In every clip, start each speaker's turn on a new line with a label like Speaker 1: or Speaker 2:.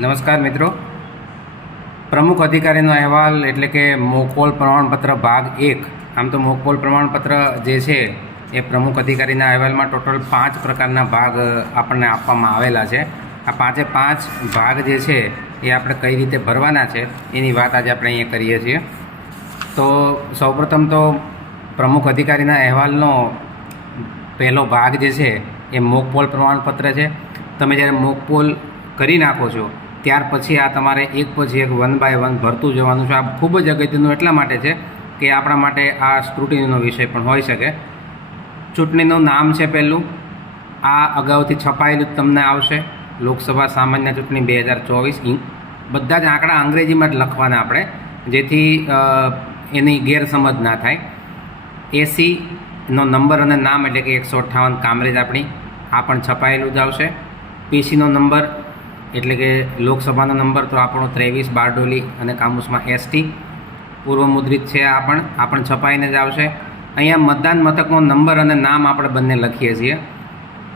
Speaker 1: નમસ્કાર મિત્રો. પ્રમુખ અધિકારીનો અહેવાલ એટલે કે મોકપોલ પ્રમાણપત્ર ભાગ એક. આમ તો મોકપોલ પ્રમાણપત્ર જે છે એ પ્રમુખ અધિકારીના અહેવાલમાં ટોટલ પાંચ પ્રકારના ભાગ આપણને આપવામાં આવેલા છે. આ પાંચે પાંચ ભાગ જે છે એ આપણે કઈ રીતે ભરવાના છે એની વાત આજે આપણે અહીંયા કરીએ છીએ. તો સૌપ્રથમ તો પ્રમુખ અધિકારીના અહેવાલનો પહેલો ભાગ જે છે એ મોકપોલ પ્રમાણપત્ર છે. તમે જ્યારે મોકપોલ કરી નાખો છો ત્યાર પછી આ તમારે એક પછી એક વન બાય વન ભરતું જવાનું છે. આ ખૂબ જ અગત્યનું એટલા માટે છે કે આપણા માટે આ સ્ક્રુટિનીનો વિષય પણ હોઈ શકે. ચૂંટણીનું નામ છે પહેલું. આ અગાઉથી છપાયેલું તમને આવશે. લોકસભા સામાન્ય ચૂંટણી બે હજાર ચોવીસ બધા જ આંકડા અંગ્રેજીમાં જ લખવાના આપણે, જેથી એની ગેરસમજ ના થાય. એસીનો નંબર અને નામ એટલે કે એકસો અઠ્ઠાવન કામરેજ આપણી, આ પણ છપાયેલું જ આવશે. પીસીનો નંબર એટલે કે લોકસભાનો નંબર તો આપણો ત્રેવીસ બારડોલી અને કામુસમાં એસટી. પૂર્વ મુદ્રિત છે આ પણ. આ પણ છપાઈને જ આવશે. અહીંયા મતદાન મથકનો નંબર અને નામ આપણે બંને લખીએ છીએ.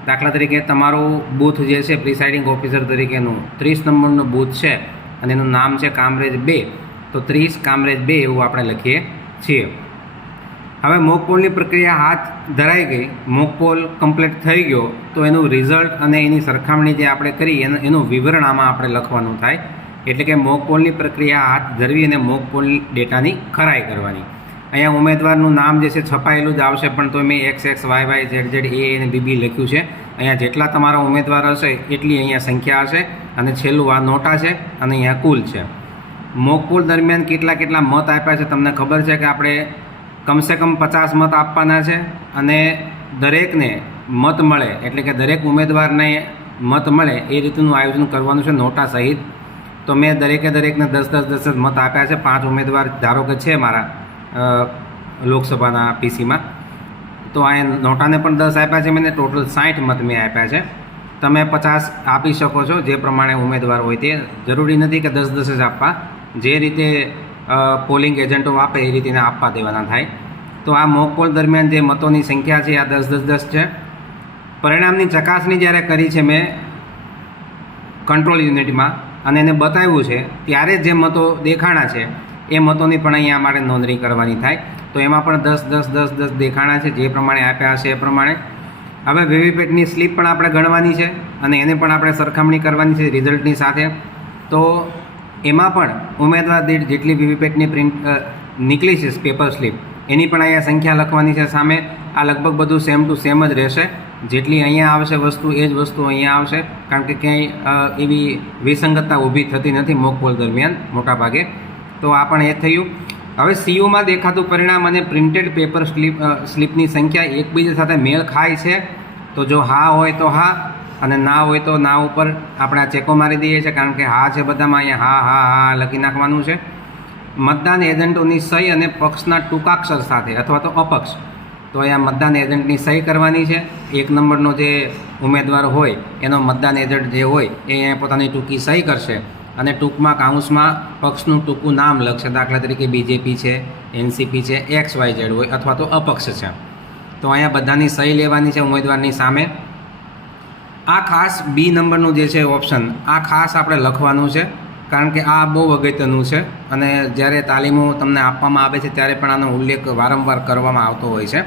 Speaker 1: દાખલા તરીકે તમારું બૂથ જે છે, પ્રિસાઇડિંગ ઓફિસર તરીકેનું, ત્રીસ નંબરનું બૂથ છે અને એનું નામ છે કામરેજ બે, તો ત્રીસ કામરેજ બે એવું આપણે લખીએ છીએ. હવે મોકપોલની પ્રક્રિયા હાથ ધરાઈ ગઈ. મોકપોલ કમ્પ્લીટ થઈ ગયો તો એનું રિઝલ્ટ અને એની સરખામણી જે આપણે કરી, એનું એનું વિવરણ આમાં આપણે લખવાનું થાય. એટલે કે મોકપોલની પ્રક્રિયા હાથ ધરવી અને મોકપોલ ડેટાની ખરાઈ કરવાની. અહીંયા ઉમેદવારનું નામ જે છે છપાયેલું જ આવશે, પણ તો મેં X X Y Y Z Z A અને બીબી લખ્યું છે. અહીંયા જેટલા તમારા ઉમેદવાર હશે, એટલી અહીંયા સંખ્યા હશે અને છેલ્લું આ નોટા છે અને અહીંયા કુલ છે. મોકપોલ દરમિયાન કેટલા કેટલા મત આપ્યા છે, તમને ખબર છે કે આપણે કમસે કમ પચાસ મત આપવાના છે અને દરેકને મત મળે, એટલે કે દરેક ઉમેદવારને મત મળે એ રીતનું આયોજન કરવાનું છે નોટા સહિત. તો મેં દરેકે દરેકને દસ દસ દસ જ મત આપ્યા છે. પાંચ ઉમેદવાર ધારો કે છે મારા લોકસભાના પીસીમાં. તો અહીંયા નોટાને પણ દસ આપ્યા છે. મેં ટોટલ સાઠ મત મેં આપ્યા છે. તમે પચાસ આપી શકો છો જે પ્રમાણે ઉમેદવાર હોય તે. જરૂરી નથી કે દસ દસ જ આપવા. જે રીતે પોલિંગ એજન્ટો આપે એ રીતેને આપવા દેવાના થાય. તો આ મોકપોલ દરમિયાન જે મતોની સંખ્યા છે, આ દસ દસ દસ છે. પરિણામની ચકાસણી જ્યારે કરી છે મેં કંટ્રોલ યુનિટમાં અને એને બતાવ્યું છે, ત્યારે જે મતો દેખાણા છે, એ મતોની પણ અહીંયા અમારે નોંધણી કરવાની થાય. તો એમાં પણ દસ દસ દસ દસ દેખાણા છે, જે પ્રમાણે આપ્યા હશે એ પ્રમાણે. હવે વીવીપેટની સ્લીપ પણ આપણે ગણવાની છે અને એને પણ આપણે સરખામણી કરવાની છે રિઝલ્ટની સાથે. તો એમાં પણ ઉમેદવાર દીઠ જેટલી વીવીપેટની પ્રિન્ટ નીકળી છે, પેપર સ્લીપ. એની પણ અહીંયા સંખ્યા લખવાની છે સામે. આ લગભગ બધું સેમ ટુ સેમ જ રહેશે. જેટલી અહીંયા આવશે વસ્તુ, એ જ વસ્તુ અહીંયા આવશે. કારણ કે ક્યાંય એવી વિસંગતતા ઊભી થતી નથી મોકબોલ દરમિયાન, મોટાભાગે. તો આ પણ એ થયું. હવે સીયુમાં દેખાતું પરિણામ અને પ્રિન્ટેડ પેપર સ્લીપ સ્લીપની સંખ્યા એકબીજા સાથે મેળ ખાય છે. તો જો હા હોય તો હા, અને ના હોય તો ના ઉપર આપણે આ ચેકો મારી દઈએ છીએ, કારણ કે હા છે બધામાં અહીંયા હા હા હા લખી નાખવાનું છે. મતદાન એજન્ટોની સહી અને પક્ષના ટૂંકાક્ષર સાથે અથવા તો અપક્ષ. તો અહીંયા મતદાન એજન્ટની સહી કરવાની છે. એક નંબરનો જે ઉમેદવાર હોય, એનો મતદાન એજન્ટ જે હોય, એ અહીંયા પોતાની ટૂંકી સહી કરશે. અને ટૂંકમાં કાઉન્સમાં પક્ષનું ટૂંકું નામ લખશે. દાખલા તરીકે બીજેપી છે એનસીપી છે એક્સ વાય ઝેડ હોય અથવા તો અપક્ષ છે. તો અહીંયા બધાની સહી લેવાની છે ઉમેદવારની સામે. આ ખાસ બી નંબરનું જે છે ઓપ્શન, આ ખાસ આપણે લખવાનું છે. કારણ કે આ બહુ અગત્યનું છે અને જ્યારે તાલીમો તમને આપવામાં આવે છે ત્યારે પણ આનો ઉલ્લેખ વારંવાર કરવામાં આવતો હોય છે.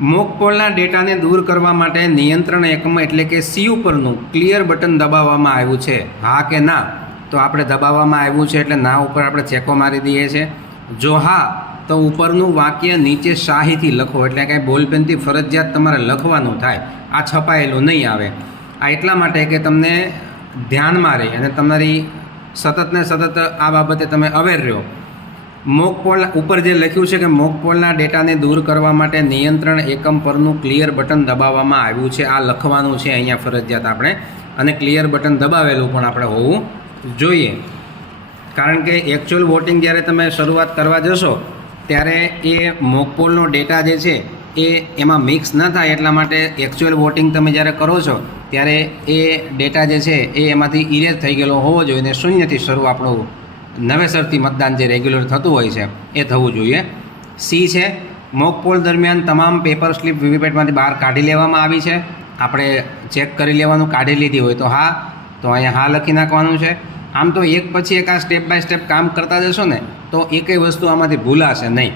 Speaker 1: મોકપોલના ડેટાને દૂર કરવા માટે નિયંત્રણ એકમ એટલે કે સી ઉપરનું ક્લિયર બટન દબાવવામાં આવ્યું છે. હા કે ના? તો આપણે દબાવવામાં આવ્યું છે એટલે ના ઉપર આપણે ચેકો મારી દઈએ છીએ જો હા, તો ઉપરનું વાક્ય નીચે શાહીથી લખો એટલે કાંઈ બોલપેનથી ફરજિયાત તમારે લખવાનું થાય. આ છપાયેલું નહીં આવે. આ એટલા માટે કે તમને ધ્યાનમાં રહે અને તમારી સતત ને સતત આ બાબતે તમે અવેર રહ્યો. મોકપોલ ઉપર જે લખ્યું છે કે મોકપોલના ડેટાને દૂર કરવા માટે નિયંત્રણ એકમ પરનું ક્લિયર બટન દબાવવામાં આવ્યું છે, આ લખવાનું છે અહીંયા ફરજિયાત આપણે. અને ક્લિયર બટન દબાવેલું પણ આપણે હોવું જોઈએ. કારણ કે એકચ્યુઅલ વોટિંગ જ્યારે તમે શરૂઆત કરવા જશો, ત્યારે એ મોકપોલનો ડેટા જે છે એ એમાં મિક્સ ન થાય એટલા માટે એકચ્યુઅલ વોટિંગ તમે જ્યારે કરો છો, ત્યારે એ ડેટા જે છે એ એમાંથી ઇરેઝ થઈ ગયેલો હોવો જોઈએ અને શૂન્યથી શરૂ આપણું નવેસરથી મતદાન જે રેગ્યુલર થતું હોય છે, એ થવું જોઈએ. સી છે મોક પોલ દરમિયાન તમામ પેપર સ્લીપ વીવીપેટમાંથી બહાર કાઢી લેવામાં આવી છે. આપણે ચેક કરી લેવાનું, કાઢી લીધી હોય તો હા, તો અહીંયા હા લખી નાખવાનું છે. આમ તો એક પછી એક આ સ્ટેપ બાય સ્ટેપ કામ કરતા જશો ને, તો એકેય વસ્તુ આમાંથી ભૂલાશે નહીં.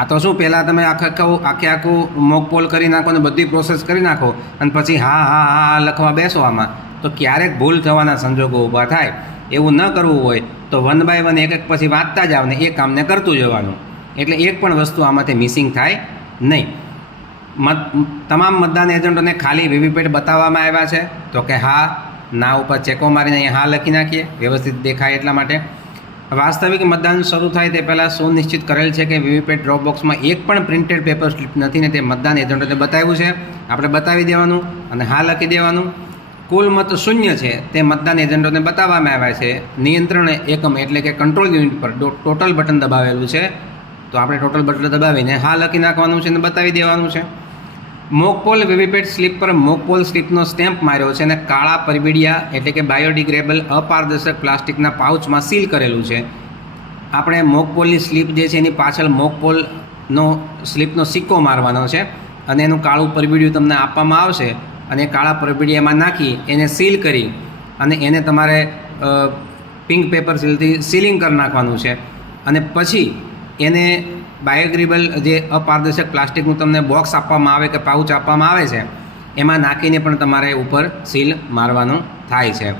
Speaker 1: આ તો શું, પહેલાં તમે આખે આખું આખે આખું મોક પોલ કરી નાખો અને બધી પ્રોસેસ કરી નાખો અને પછી હા હા હા હા લખવા બેસો આમાં. તો ક્યારેક ભૂલ થવાના સંજોગો ઊભા થાય. એવું ન કરવું હોય તો વન બાય વન એક એક પછી વાંચતા જાવ ને એ કામને કરતું જવાનું. એટલે એક પણ વસ્તુ આમાંથી મિસિંગ થાય નહીં. મત, તમામ મતદાન એજન્ટોને ખાલી વીવીપેટ બતાવવામાં આવ્યા છે. તો કે હા, ના ઉપર ચેકો મારીને અહીંયા હા લખી નાખીએ. વ્યવસ્થિત દેખાય એટલા માટે. વાસ્તવિક મતદાન શરૂ થાય તે પહેલાં સુનિશ્ચિત કરેલ છે કે વીવીપેટ ડ્રોપ બોક્સમાં એક પણ પ્રિન્ટેડ પેપર સ્લિપ નથી ને તે મતદાન એજન્ટોને બતાવ્યું છે? આપણે બતાવી દેવાનું અને હા લખી દેવાનું. કુલ મત શૂન્ય છે તે મતદાન એજન્ટોને બતાવવામાં આવ્યા છે. નિયંત્રણ એકમ એટલે કે કંટ્રોલ યુનિટ પર ટોટલ બટન દબાવેલું છે. તો આપણે ટોટલ બટન દબાવીને હા લખી નાખવાનું છે અને બતાવી દેવાનું છે. મોકપોલ વીવીપેટ સ્લીપ પર મોકપોલ સ્લીપનો સ્ટેમ્પ માર્યો છે અને કાળા પરબીડિયા એટલે કે બાયોડિગ્રેબલ અપારદર્શક પ્લાસ્ટિકના પાઉચમાં સીલ કરેલું છે. આપણે મોકપોલની સ્લીપ જે છે એની પાછળ મોકપોલનો સ્લીપનો સિક્કો મારવાનો છે અને એનું કાળું પરબીડિયું તમને આપવામાં આવશે અને કાળા પરબીડિયામાં નાખી એને સીલ કરી અને એને તમારે પિંક પેપર સીલથી સીલિંગ કરી નાખવાનું છે. અને પછી એને બાયોગ્રેબલ જે અપારદર્શક પ્લાસ્ટિકનું તમને બોક્સ આપવામાં આવે કે પાઉચ આપવામાં આવે છે, એમાં નાખીને પણ તમારે ઉપર સીલ મારવાનું થાય છે.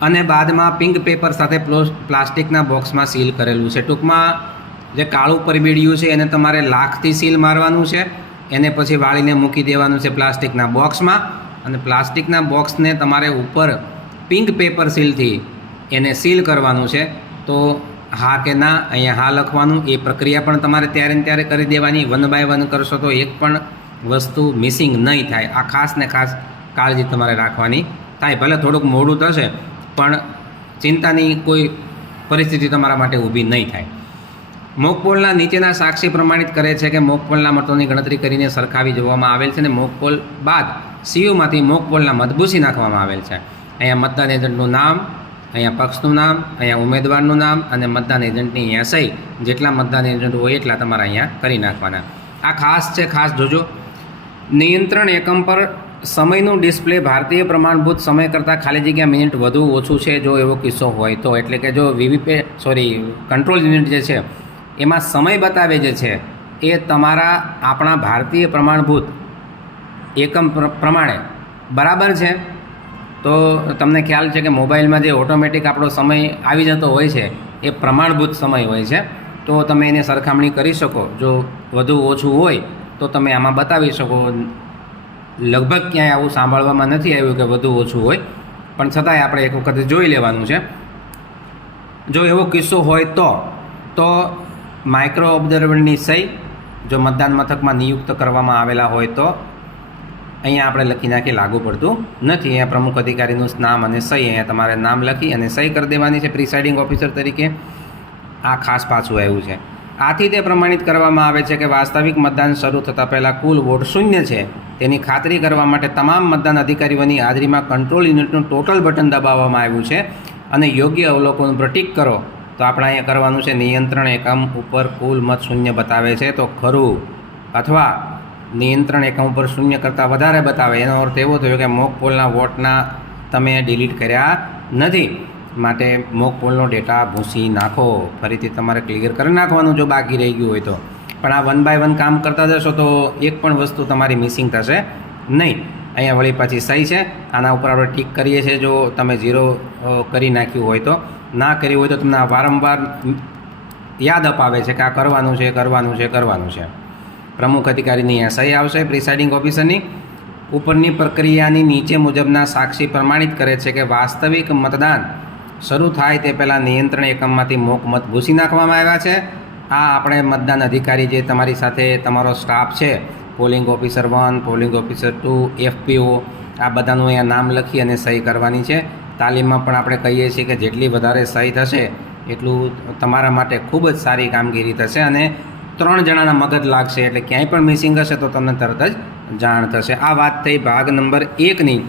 Speaker 1: અને બાદમાં પિંક પેપર સાથે પ્લો- પ્લાસ્ટિકના બોક્સમાં સીલ કરેલું છે. ટૂંકમાં જે કાળું પરબીડિયું છે, એને તમારે લાખથી સીલ મારવાનું છે. એને પછી વાળીને મૂકી દેવાનું છે પ્લાસ્ટિકના બોક્સમાં અને પ્લાસ્ટિકના બોક્સને તમારે ઉપર પિંક પેપર સીલથી એને સીલ કરવાનું છે. તો હા કે ના, અહીંયા હા લખવાનું, એ પ્રક્રિયા પણ તમારે ત્યારે ને ત્યારે કરી દેવાની. વન બાય વન કરશો તો એક પણ વસ્તુ મિસિંગ નહીં થાય. આ ખાસ ને ખાસ કાળજી તમારે રાખવાની. થાય, ભલે થોડુંક મોડું થશે, પણ ચિંતાની કોઈ પરિસ્થિતિ તમારા માટે ઊભી નહીં થાય. મોકપોલના નીચેના સાક્ષી પ્રમાણિત કરે છે કે મોકપોલના મતોની ગણતરી કરીને સરખાવી જોવામાં આવેલ છે અને મોકપોલ બાદ સીયુમાંથી મોકપોલના મત ભૂસી નાખવામાં આવેલ છે. અહીંયા મતદાન એજન્ટનું નામ અહીંયા પક્ષનું નામ, અહીંયા ઉમેદવારનું નામ અને મતદાન એજન્ટની અહીંયા સહી. જેટલા મતદાન એજન્ટ હોય એટલા તમારે અહીંયા કરી નાખવાના. આ ખાસ છે, ખાસ જોજો. નિયંત્રણ એકમ પર સમયનું ડિસ્પ્લે ભારતીય પ્રમાણભૂત સમય કરતાં ખાલી જગ્યા મિનિટ વધુ ઓછું છે, જો એવો કિસ્સો હોય તો. એટલે કે જો વીવીપે સોરી કંટ્રોલ યુનિટ જે છે, એમાં સમય બતાવે જે છે, એ તમારા આપણા ભારતીય પ્રમાણભૂત એકમ પ્ર- પ્રમાણે બરાબર છે? તો તમને ખ્યાલ છે કે મોબાઈલમાં જે ઓટોમેટિક આપણો સમય આવી જતો હોય છે, એ પ્રમાણભૂત સમય હોય છે. તો તમે એને સરખામણી કરી શકો. જો વધુ ઓછું હોય, તો તમે આમાં બતાવી શકો. લગભગ ક્યાંય આવું સાંભળવામાં નથી આવ્યું કે વધુ ઓછું હોય. પણ છતાંય આપણે એક વખત જોઈ લેવાનું છે. જો એવો કિસ્સો હોય તો તો માઇક્રો ઓબ્ઝર્વરની સહી, જો મતદાન મથકમાં નિયુક્ત કરવામાં આવેલા હોય તો અહીંયા આપણે લખી નાખી લાગુ પડતું નથી. અહીંયા પ્રમુખ અધિકારીનું નામ અને સહી અહીંયા તમારે નામ લખી અને સહી કરી દેવાની છે પ્રિસાઇડિંગ ઓફિસર તરીકે. આ ખાસ પાછું આવ્યું છે. આથી તે પ્રમાણિત કરવામાં આવે છે કે વાસ્તવિક મતદાન શરૂ થતાં પહેલાં કુલ વોટ શૂન્ય છે. તેની ખાતરી કરવા માટે તમામ મતદાન અધિકારીઓની હાજરીમાં કંટ્રોલ યુનિટનું ટોટલ બટન દબાવવામાં આવ્યું છે અને યોગ્ય અવલોકન પ્રટીક કરો. તો આપણે અહીંયા કરવાનું છે નિયંત્રણ એકમ ઉપર કુલ મત શૂન્ય બતાવે છે તો ખરું. અથવા નિયંત્રણ એકમ ઉપર શૂન્ય કરતાં વધારે બતાવે. એનો અર્થ એવો થયો કે મોક પોલના વોટના તમે ડિલીટ કર્યા નથી. માટે મોક પોલનો ડેટા ભૂંસી નાખો. ફરીથી તમારે ક્લિયર કરી નાખવાનું જો બાકી રહી ગયું હોય તો. પણ આ વન બાય વન કામ કરતા જશો તો એક પણ વસ્તુ તમારી મિસિંગ થશે નહીં. અહીંયા વળી પાછી સહી છે. આના ઉપર આપણે ટીક કરીએ છીએ જો તમે ઝીરો કરી નાખ્યું હોય તો. ના કર્યું હોય તો તમને વારંવાર યાદ અપાવે છે કે આ કરવાનું છે કરવાનું છે કરવાનું છે. પ્રમુખ અધિકારીની સહી આવશે. પ્રિસાઇડિંગ ઓફિસરની ઉપરની પ્રક્રિયાની નીચે મુજબના સાક્ષી પ્રમાણિત કરે છે કે વાસ્તવિક મતદાન શરૂ થાય તે પહેલાં નિયંત્રણ એકમમાંથી મોક મત ભૂસી નાખવામાં આવ્યા છે. આ આપણે મતદાન અધિકારી જે તમારી સાથે તમારો સ્ટાફ છે, polling officer one, polling officer two, FPO, આ બધાનું અહીંયા નામ લખી અને સહી કરવાની છે. તાલીમમાં પણ આપણે કહીએ છીએ કે જેટલી વધારે સહી થશે એટલું તમારા માટે ખૂબ જ સારી કામગીરી થશે અને ત્રણ જણાના મગજ લાગશે એટલે ક્યાંય પણ મિસિંગ હશે તો તમને તરત જ જાણ થશે. આ વાત થઈ ભાગ નંબર એકની.